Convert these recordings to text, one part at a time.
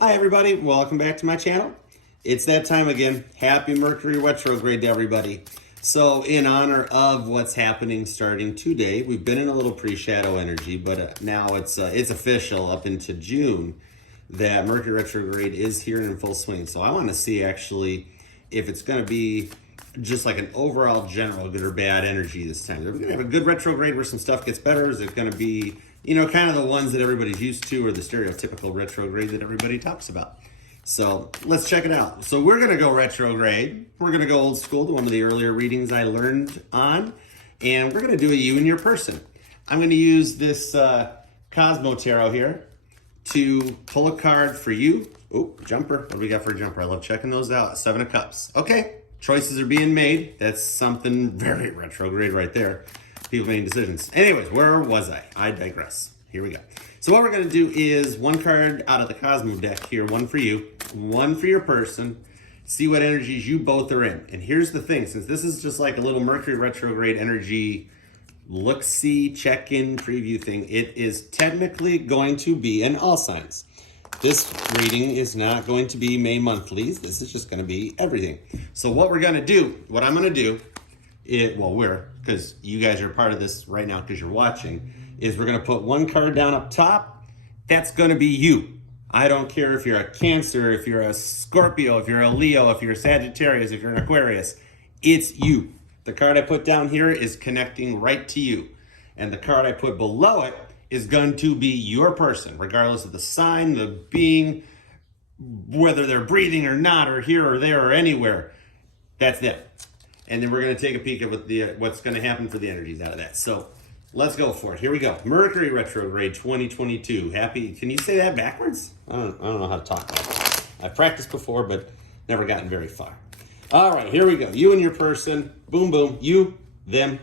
Hi everybody, welcome back to my channel. It's that time again. Happy Mercury retrograde to everybody. So in honor of what's happening starting today, we've been in a little pre-shadow energy, but now it's official up into June that Mercury retrograde is here in full swing. So I want to see actually if it's going to be just like an overall general good or bad energy this time. Are we going to have a good retrograde where some stuff gets better? Is it going to be, kind of the ones that everybody's used to, or the stereotypical retrograde that everybody talks about? So let's check it out. So we're going to go retrograde. We're going to go old school to one of the earlier readings I learned on, and we're going to do a you and your person. I'm going to use this Cosmo Tarot here to pull a card for you. Oh, jumper. What do we got for a jumper? I love checking those out. Seven of Cups. Okay. Choices are being made. That's something very retrograde right there. People making decisions. Anyways, where was I? I digress. Here we go. So what we're going to do is one card out of the Cosmo deck here, one for you, one for your person. See what energies you both are in. And here's the thing, since this is just like a little Mercury retrograde energy look-see, check-in, preview thing, it is technically going to be in all signs. This reading is not going to be May monthlies. This is just going to be everything. So what we're going to do, what I'm going to do, because you guys are part of this right now because you're watching, is we're going to put one card down up top. That's going to be you. I don't care if you're a Cancer, if you're a Scorpio, if you're a Leo, if you're a Sagittarius, if you're an Aquarius. It's you. The card I put down here is connecting right to you. And the card I put below it is going to be your person, regardless of the sign, the being, whether they're breathing or not, or here or there or anywhere. That's them. And then we're going to take a peek at what's going to happen for the energies out of that. So let's go for it. Here we go. Mercury retrograde 2022. Happy. Can you say that backwards? I don't know how to talk like that. I've practiced before, but never gotten very far. All right, here we go. You and your person. Boom, boom. You, them.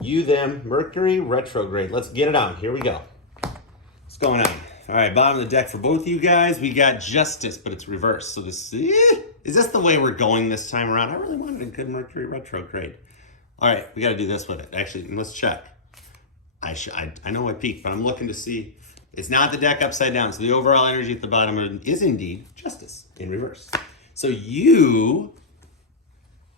You, them. Mercury retrograde. Let's get it on. Here we go. What's going on? All right, bottom of the deck for both of you guys. We got Justice, but it's reversed. So this is this the way we're going this time around? I really wanted a good Mercury retrograde. All right, we got to do this with it. Actually, let's check. I know I peeked, but I'm looking to see. It's not the deck upside down. So the overall energy at the bottom is indeed Justice in reverse. So you,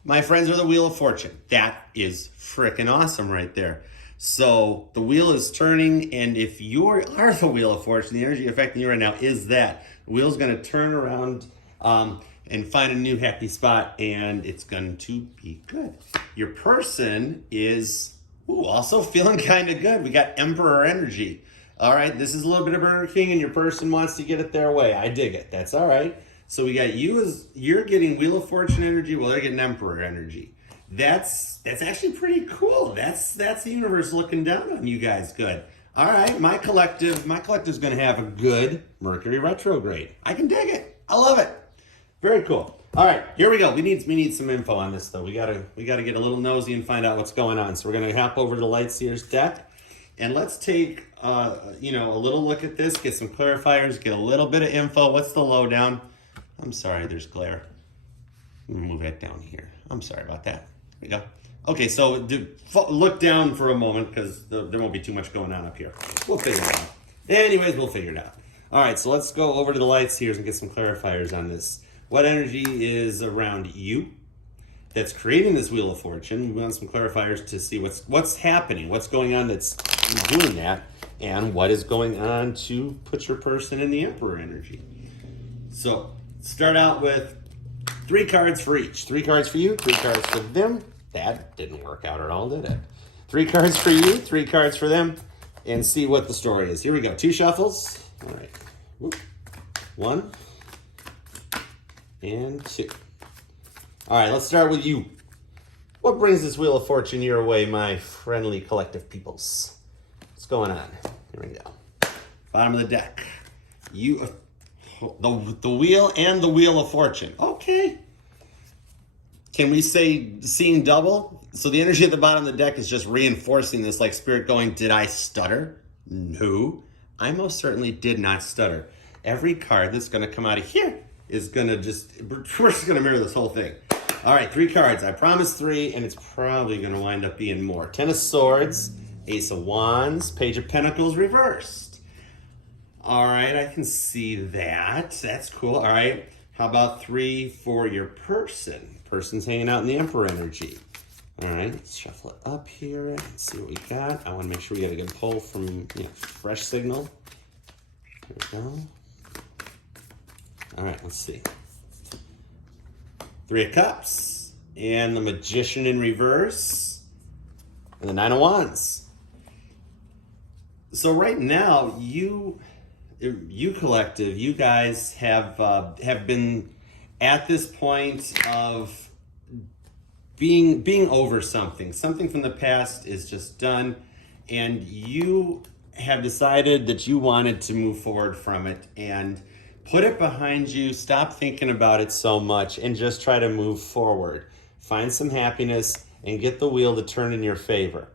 my friends, are the Wheel of Fortune. That is freaking awesome right there. So the wheel is turning, and if you are the Wheel of Fortune, the energy affecting you right now is that. The wheel's going to turn around and find a new happy spot, and it's going to be good. Your person is also feeling kind of good. We got Emperor energy. All right, this is a little bit of Burger King, and your person wants to get it their way. I dig it. That's all right. So we got you as you're getting Wheel of Fortune energy, well, they're getting Emperor energy. That's actually pretty cool. That's the universe looking down on you guys good. All right, my collective's going to have a good Mercury retrograde. I can dig it. I love it. Very cool. All right, here we go. We need some info on this though. We gotta get a little nosy and find out what's going on. So we're gonna hop over to the Lightseer's deck, and let's take a little look at this. Get some clarifiers. Get a little bit of info. What's the lowdown? I'm sorry, there's glare. Move that down here. I'm sorry about that. There we go. Okay, so look down for a moment because there won't be too much going on up here. We'll figure it out. Anyways, we'll figure it out. All right, so let's go over to the Lightseers and get some clarifiers on this. What energy is around you that's creating this Wheel of Fortune? We want some clarifiers to see what's happening, what's going on that's doing that, and what is going on to put your person in the Emperor energy. So start out with 3 cards for each. 3 cards for you, 3 cards for them. That didn't work out at all, did it? 3 cards for you, 3 cards for them, and see what the story is. Here we go. 2 shuffles. All right. Whoop. 1 and 2. All right, let's start with you. What brings this Wheel of Fortune your way, my friendly collective peoples? What's going on? Here we go. Bottom of the deck. You, the wheel and the Wheel of Fortune. Okay. Can we say seeing double? So the energy at the bottom of the deck is just reinforcing this, like Spirit going, did I stutter? No, I most certainly did not stutter. Every card that's going to come out of here is going to we're just going to mirror this whole thing. All right, 3 cards. I promised 3, and it's probably going to wind up being more. 10 of Swords, Ace of Wands, Page of Pentacles reversed. All right, I can see that. That's cool. All right. How about 3 for your person? Person's hanging out in the Emperor energy. All right, let's shuffle it up here and see what we got. I want to make sure we get a good pull from fresh signal. There we go. All right, let's see. 3 of Cups and the Magician in reverse and the 9 of Wands. So right now, you collective, you guys have been at this point of being over something. Something from the past is just done, and you have decided that you wanted to move forward from it and put it behind you, stop thinking about it so much, and just try to move forward. Find some happiness and get the wheel to turn in your favor.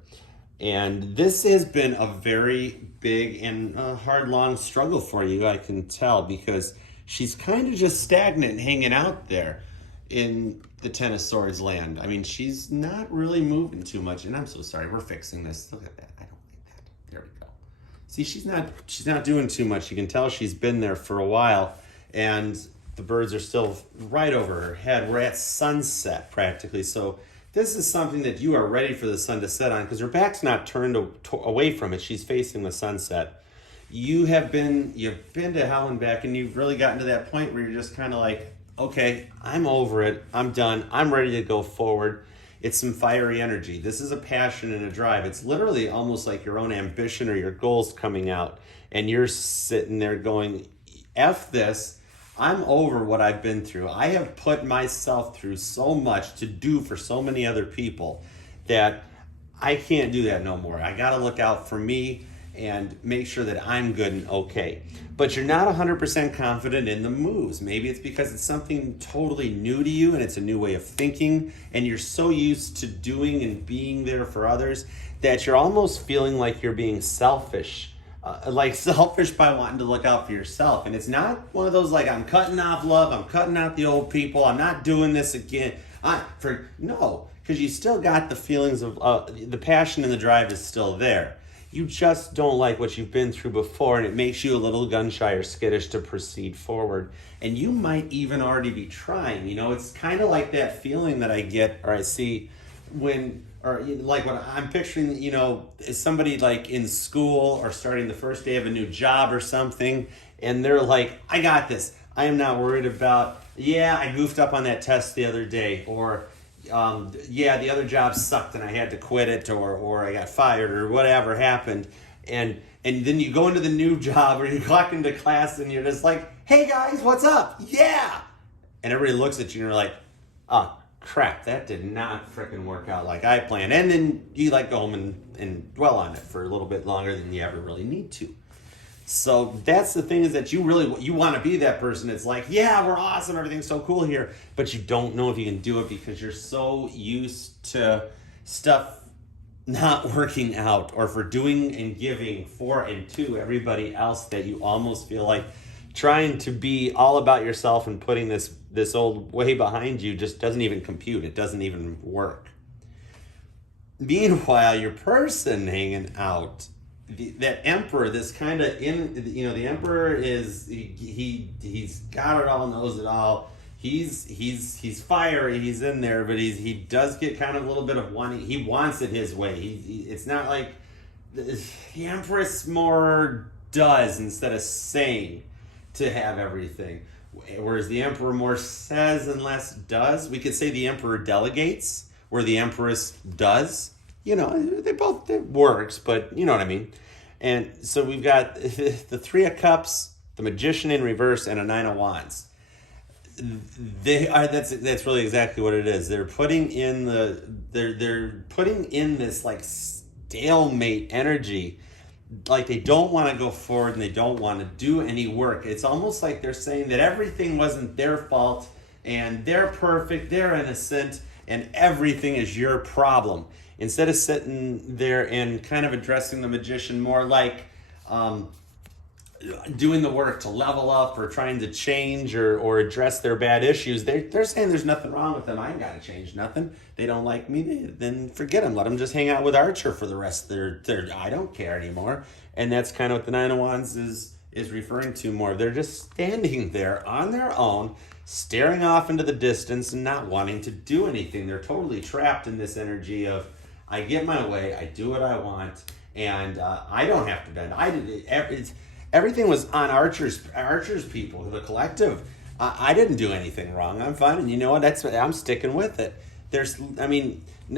And this has been a very big and hard, long struggle for you, I can tell, because she's kind of just stagnant and hanging out there in the Ten of Swords land. I mean, she's not really moving too much. And I'm so sorry, we're fixing this. Look at that. I don't like that. There we go. See, she's not doing too much. You can tell she's been there for a while, and the birds are still right over her head. We're at sunset practically. So this is something that you are ready for the sun to set on, because her back's not turned away from it. She's facing the sunset. You've been to hell and back, and you've really gotten to that point where you're just kind of like, okay, I'm over it. I'm done. I'm ready to go forward. It's some fiery energy. This is a passion and a drive. It's literally almost like your own ambition or your goals coming out, and you're sitting there going, F this. I'm over what I've been through. I have put myself through so much to do for so many other people that I can't do that no more. I got to look out for me and make sure that I'm good and okay. But you're not 100% confident in the moves. Maybe it's because it's something totally new to you and it's a new way of thinking, and you're so used to doing and being there for others that you're almost feeling like you're being selfish. Like selfish by wanting to look out for yourself. And it's not one of those like, I'm cutting off love, I'm cutting out the old people, I'm not doing this again. No, because you still got the feelings of the passion and the drive is still there. You just don't like what you've been through before, and it makes you a little gun shy or skittish to proceed forward. And you might even already be trying. It's kind of like that feeling that I get or I see when I'm picturing, is somebody like in school or starting the first day of a new job or something, and they're like, I got this. I am not worried about, I goofed up on that test the other day, or the other job sucked and I had to quit it, or I got fired, or whatever happened. And then you go into the new job, or you walk into class and you're just like, hey guys, what's up? Yeah. And everybody looks at you and you're like, oh, crap, that did not freaking work out like I planned. And then you go home and dwell on it for a little bit longer than you ever really need to. So that's the thing, is that you want to be that person. It's like, yeah, we're awesome, everything's so cool here, but you don't know if you can do it because you're so used to stuff not working out, or for doing and giving for and to everybody else, that you almost feel like trying to be all about yourself and putting this old way behind you just doesn't even compute. It doesn't even work. Meanwhile, your person hanging out, that emperor, this kind of the emperor is he's got it all, knows it all. He's fiery. He's in there, but he does get kind of a little bit of wanting. He wants it his way. It's not like the empress more does instead of saying to have everything, whereas the emperor more says and less does. We could say the emperor delegates, where the empress does. It works, but you know what I mean. And so we've got the 3 of Cups, the Magician in reverse, and a 9 of Wands. That's really exactly what it is. They're putting in this like stalemate energy. Like they don't want to go forward and they don't want to do any work. It's almost like they're saying that everything wasn't their fault and they're perfect, they're innocent, and everything is your problem. Instead of sitting there and kind of addressing the Magician more like doing the work to level up or trying to change or address their bad issues, they're saying there's nothing wrong with them. I ain't got to change nothing. They don't like me, then forget them. Let them just hang out with Archer for the rest of their I don't care anymore. And that's kind of what the 9 of Wands is is referring to more. They're just standing there on their own, staring off into the distance and not wanting to do anything. They're totally trapped in this energy of, I get my way, I do what I want, and I don't have to bend. Everything was on Archer's people, the collective. I didn't do anything wrong. I'm fine, and you know what? I'm sticking with it.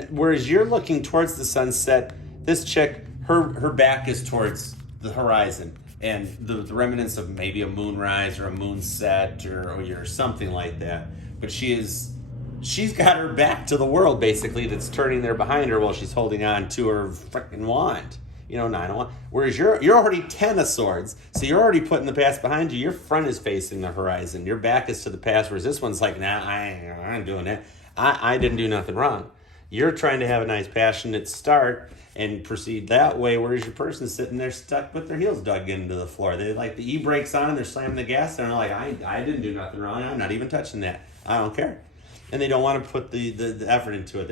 Whereas you're looking towards the sunset, this chick, her back is towards the horizon, and the remnants of maybe a moonrise or a moonset or something like that. But she's got her back to the world, basically, that's turning there behind her while she's holding on to her freaking wand. 9 of Wands. Whereas you're already 10 of Swords, so you're already putting the past behind you. Your front is facing the horizon. Your back is to the past, whereas this one's like, nah, I ain't doing that. I didn't do nothing wrong. You're trying to have a nice, passionate start and proceed that way, whereas your person's sitting there stuck with their heels dug into the floor. They like the e-brakes on, and they're slamming the gas, and they're like, I didn't do nothing wrong. I'm not even touching that. I don't care. And they don't want to put the effort into it.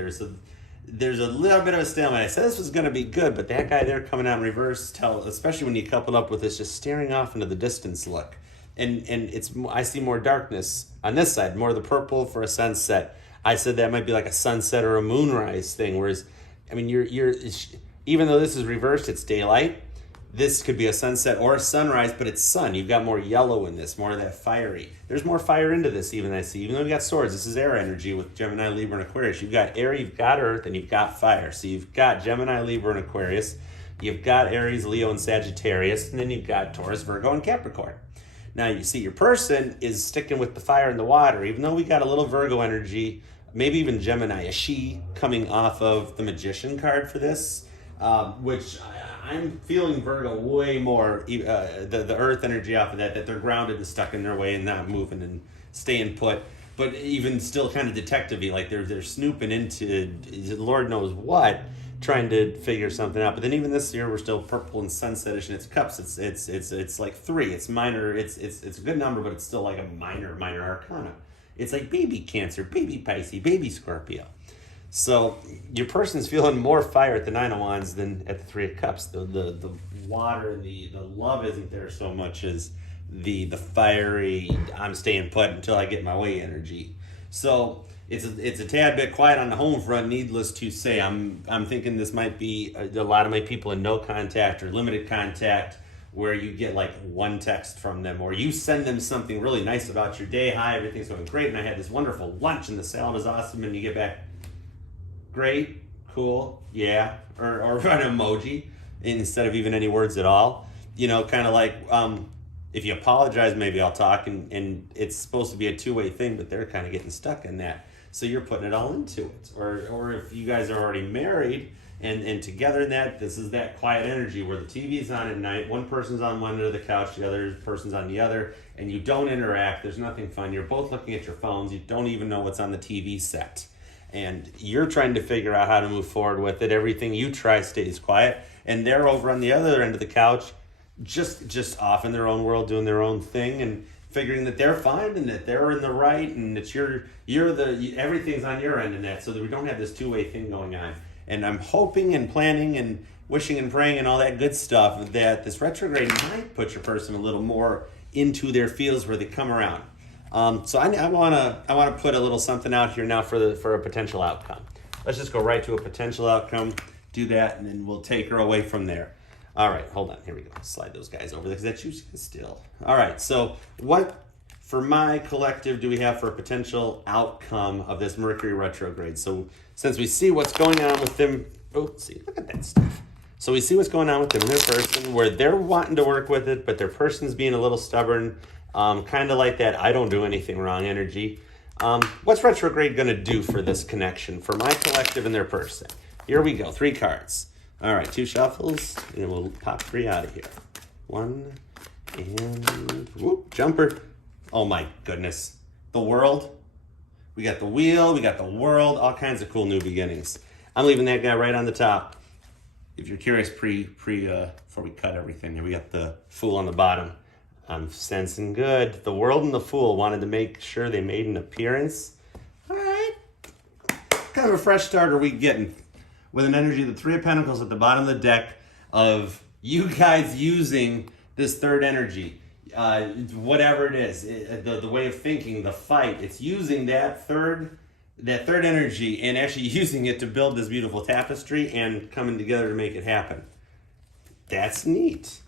There's a little bit of a stalemate. I said this was going to be good, but that guy there coming out in reverse, especially when you couple up with this just staring off into the distance look. And I see more darkness on this side, more of the purple for a sunset. I said that might be like a sunset or a moonrise thing, whereas, you're even though this is reversed, it's daylight. This could be a sunset or a sunrise, but it's sun. You've got more yellow in this, more of that fiery. There's more fire into this even, I see. Even though we've got swords, this is air energy with Gemini, Libra, and Aquarius. You've got air, you've got earth, and you've got fire. So you've got Gemini, Libra, and Aquarius. You've got Aries, Leo, and Sagittarius. And then you've got Taurus, Virgo, and Capricorn. Now you see your person is sticking with the fire and the water. Even though we got a little Virgo energy, maybe even Gemini, a she coming off of the Magician card for this, which I'm feeling Virgo way more, the earth energy off of that they're grounded and stuck in their way and not moving and staying put, but even still kind of detective-y, like they're snooping into Lord knows what, trying to figure something out. But then even this year we're still purple and sunsetish, and it's cups. It's like 3. It's minor. It's a good number, but it's still like a minor arcana. It's like baby Cancer, baby Pisces, baby Scorpio. So your person's feeling more fire at the 9 of Wands than at the 3 of Cups. The water, the love isn't there so much as the fiery, I'm staying put until I get my way energy. So it's a tad bit quiet on the home front, needless to say. I'm thinking this might be a lot of my people in no contact or limited contact, where you get like one text from them, or you send them something really nice about your day. Hi, everything's going great, and I had this wonderful lunch, and the salad is awesome, and you get back, great, cool, yeah, or an emoji instead of even any words at all. Kind of like, if you apologize, maybe I'll talk, and it's supposed to be a two-way thing, but they're kind of getting stuck in that. So you're putting it all into it. Or if you guys are already married and together in that, this is that quiet energy where the TV's on at night, one person's on one end of the couch, the other person's on the other, and you don't interact, there's nothing fun, you're both looking at your phones, you don't even know what's on the TV set. And you're trying to figure out how to move forward with it. Everything you try stays quiet, and they're over on the other end of the couch, just off in their own world, doing their own thing, and figuring that they're fine and that they're in the right, and that everything's on your end in that, so that we don't have this two-way thing going on. And I'm hoping and planning and wishing and praying and all that good stuff that this retrograde might put your person a little more into their fields where they come around. So I want to put a little something out here now for a potential outcome. Let's just go right to a potential outcome, do that, and then we'll take her away from there. All right, hold on. Here we go. Slide those guys over there because that's usually still. All right, so what for my collective do we have for a potential outcome of this Mercury retrograde? So since we see what's going on with them, see, look at that stuff. So we see what's going on with them and their person, where they're wanting to work with it, but their person's being a little stubborn, kind of like that I don't do anything wrong energy. What's retrograde going to do for this connection, for my collective and their person? Here we go, 3 cards. All right, 2 shuffles, and we'll pop 3 out of here. 1, and whoop, jumper. Oh my goodness. The world. We got the wheel, we got the world, all kinds of cool new beginnings. I'm leaving that guy right on the top. If you're curious, before we cut everything, we got the Fool on the bottom. I'm sensing good. The world and the Fool wanted to make sure they made an appearance. All right. Kind of a fresh start are we getting with an energy of the 3 of Pentacles at the bottom of the deck, of you guys using this third energy, whatever it is, the way of thinking, the fight, it's using that third energy and actually using it to build this beautiful tapestry and coming together to make it happen. That's neat.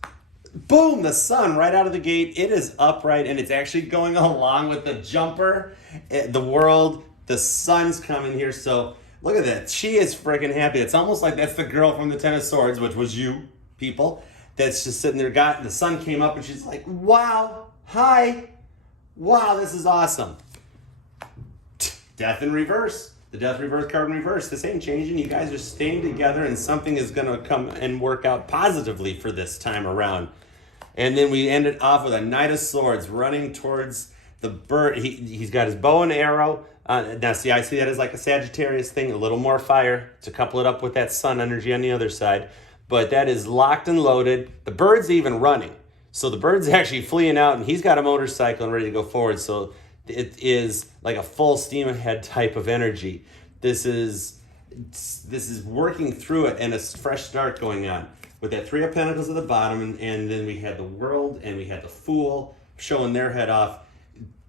Boom, the sun right out of the gate. It is upright and it's actually going along with the jumper, the world, the sun's coming here. So look at that. She is freaking happy. It's almost like that's the girl from the Ten of Swords, which was you people, that's just sitting there. The sun came up and she's like, wow, hi, wow, this is awesome. Death in reverse. The death reverse card in reverse. This ain't changing. You guys are staying together and something is going to come and work out positively for this time around. And then we ended off with a Knight of Swords running towards the bird. He's got his bow and arrow. Now, see, I see that as like a Sagittarius thing, a little more fire to couple it up with that sun energy on the other side. But that is locked and loaded. The bird's even running. So the bird's actually fleeing out and he's got a motorcycle and ready to go forward. So it is like a full steam ahead type of energy. This is working through it and a fresh start going on. With that Three of Pentacles at the bottom, and then we had the World and we had the Fool showing their head off.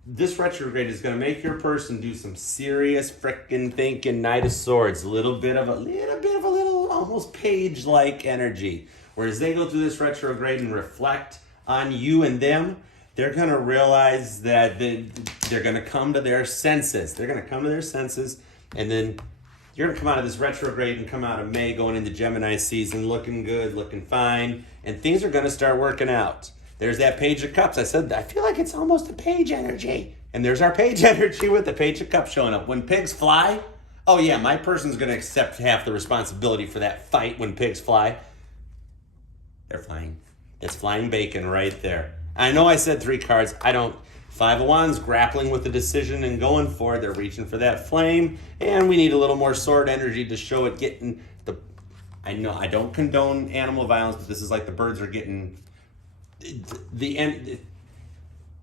This retrograde is going to make your person do some serious frickin' thinking. Knight of Swords, a little bit of a almost page-like energy. Whereas they go through this retrograde and reflect on you and them, they're going to realize that they're going to come to their senses. They're going to come to their senses, and then you're going to come out of this retrograde and come out of May going into Gemini season looking good, looking fine, and things are going to start working out. There's that Page of Cups. I said, I feel like it's almost a page energy. And there's our page energy with the Page of Cups showing up. When pigs fly, oh yeah, my person's going to accept half the responsibility for that fight when pigs fly. They're flying. It's flying bacon right there. I know I said 3 cards. Five of Wands, grappling with the decision and going for it. They're reaching for that flame. And we need a little more sword energy to show it getting the... I know I don't condone animal violence, but this is like the birds are getting... the end.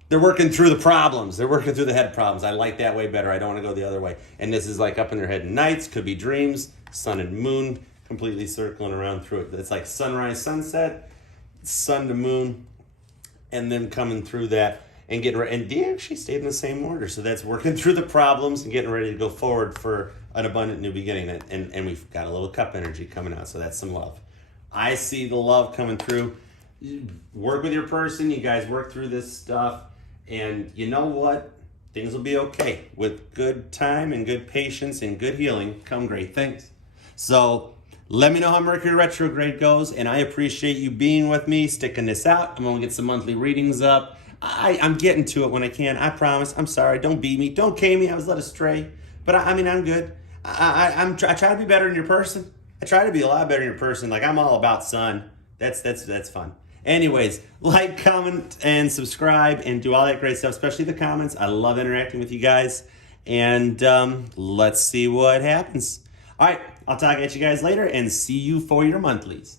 They're working through the problems. They're working through the head problems. I like that way better. I don't want to go the other way. And this is like up in their head. Nights, could be dreams, sun and moon, completely circling around through it. It's like sunrise, sunset, sun to moon, and then coming through that and getting ready. And they actually stayed in the same order. So that's working through the problems and getting ready to go forward for an abundant new beginning. And we've got a little cup energy coming out. So that's some love. I see the love coming through. Work with your person. You guys work through this stuff. And you know what? Things will be okay. With good time and good patience and good healing come great things. So let me know how Mercury retrograde goes. And I appreciate you being with me, sticking this out. I'm going to get some monthly readings up. I'm getting to it when I can. I promise. I'm sorry. Don't beat me. Don't cane me. I was led astray. But I mean, I'm good. I try to be better than your person. I try to be a lot better than your person. Like, I'm all about sun. That's fun. Anyways, like, comment, and subscribe, and do all that great stuff, especially the comments. I love interacting with you guys. And let's see what happens. All right, I'll talk at you guys later, and see you for your monthlies.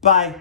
Bye.